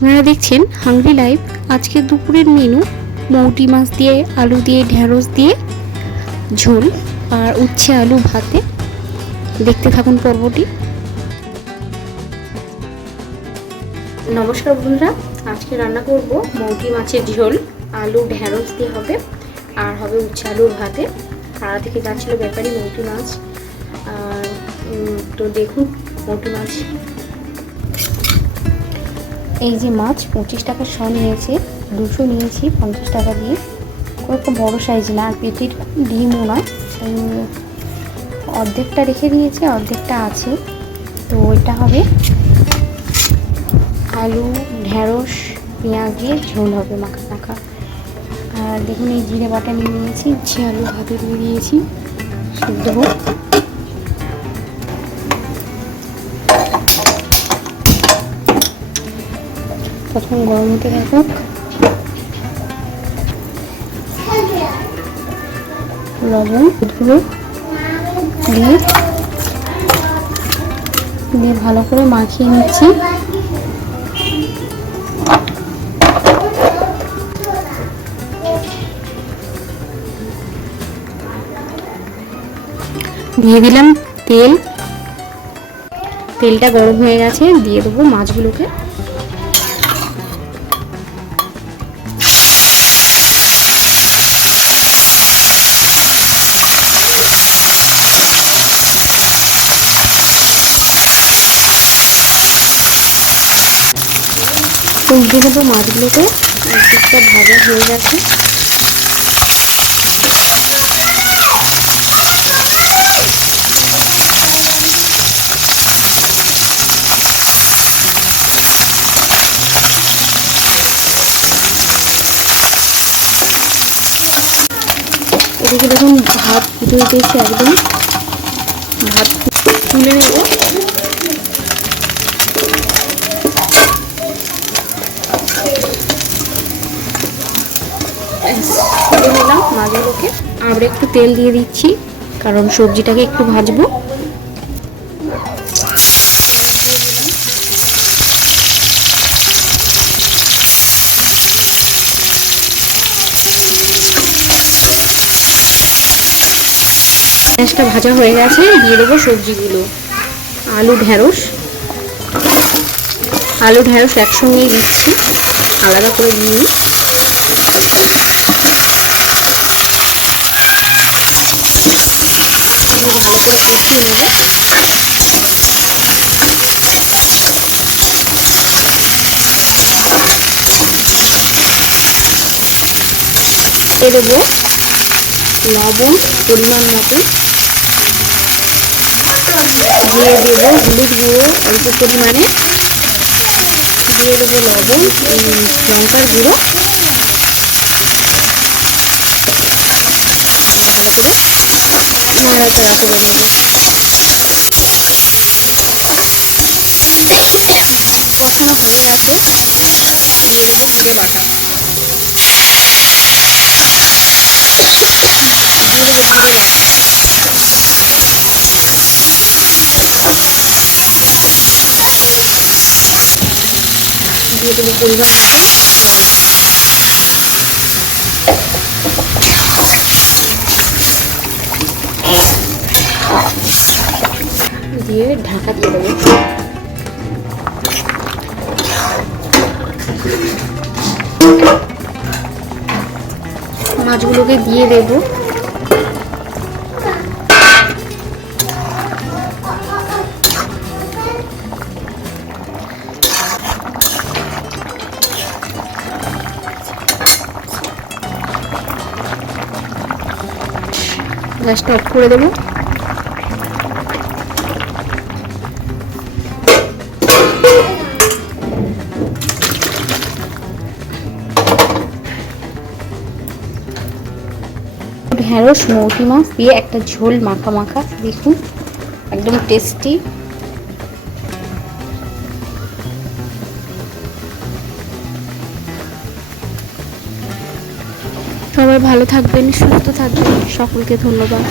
আপনারা দেখছেন hungry life. আজকে দুপুরের মেনু মৌটি মাছ দিয়ে, আলু দিয়ে, ঢেঁড়স দিয়ে ঝোল আর উচ্ছে আলু ভাতে। দেখতে থাকুন পর্বটি। নমস্কার বন্ধুরা, আজকে রান্না করব মৌটি মাছের ঝোল, আলু ঢেঁড়স দিয়ে হবে আর হবে উচ্ছে আলুর ভাতে। পাড়া থেকে যাচ্ছিল ব্যাপারী মৌটি মাছ, তো দেখুন মৌটি মাছ। এই যে মাছ 25 টাকা শ নিয়েছে, 200 নিয়েছি 50 টাকা দিয়ে। খুব একটা বড়ো সাইজ না, আর পেটির ডিমও নয়। অর্ধেকটা রেখে দিয়েছে, অর্ধেকটা আছে। তো এটা হবে আলু ঢেঁড়স পেঁয়াজ দিয়ে ঝোল হবে, মাখা মাখা। আর দেখুন এই জিরে বাটা নিয়ে নিয়েছি, উচ্ছে আলু ভাতে দিয়ে দিয়েছি সেদ্ধ হোক। প্রথম গরম হতে থাকুক। লবণ দুধগুলো দিয়ে ভালো করে মাখিয়ে নিচ্ছি। দিয়ে দিলাম তেল, তেলটা গরম হয়ে গেছে, দিয়ে দেবো মাছগুলোকে। উল্টে দেবো মাছগুলোকে, একটা ভাজা হয়ে গেছে। এদিকে দেখুন ভাত ফুটে উঠেছে একদম, ভাত তুলে নেব। তুলে নিলাম মাছগুলোকে। আবার একটু তেল দিয়ে দিচ্ছি, কারণ সবজিটাকে একটু ভাজবো। পেঁয়াজটা ভাজা হয়ে গেছে, দিয়ে দেবো সবজিগুলো। আলু ঢেঁড়স একসঙ্গেই দিচ্ছি, আলাদা করে দিই। ভালো করে কষিয়ে নেব। দিয়ে দেবো লবণ পরিমাণ মতো, দিয়ে দেবো হলুদ গুঁড়ো অল্প পরিমাণে, দিয়ে দেবো লবণ, লঙ্কার গুঁড়ো। ভালো করে নাড়াচাড়া করে নেব। কষানো হয়ে গেছে, দিয়ে দেবো জিরে বাটা, দিয়ে দেবো জিরে বাটা, দিয়ে দেবো পরিমাণ মতো জল, দিয়ে ঢাকা দিয়ে দেবো। মাছগুলোকে দিয়ে দেবো। গ্যাসটা অফ করে দেবো। ঢেঁড়স মৌটি মাছ দিয়ে একটা ঝোল মাখা মাখা, দেখুন একদম টেস্টি। সবাই ভালো থাকবেন, সুস্থ থাকবেন, সকলকে ধন্যবাদ।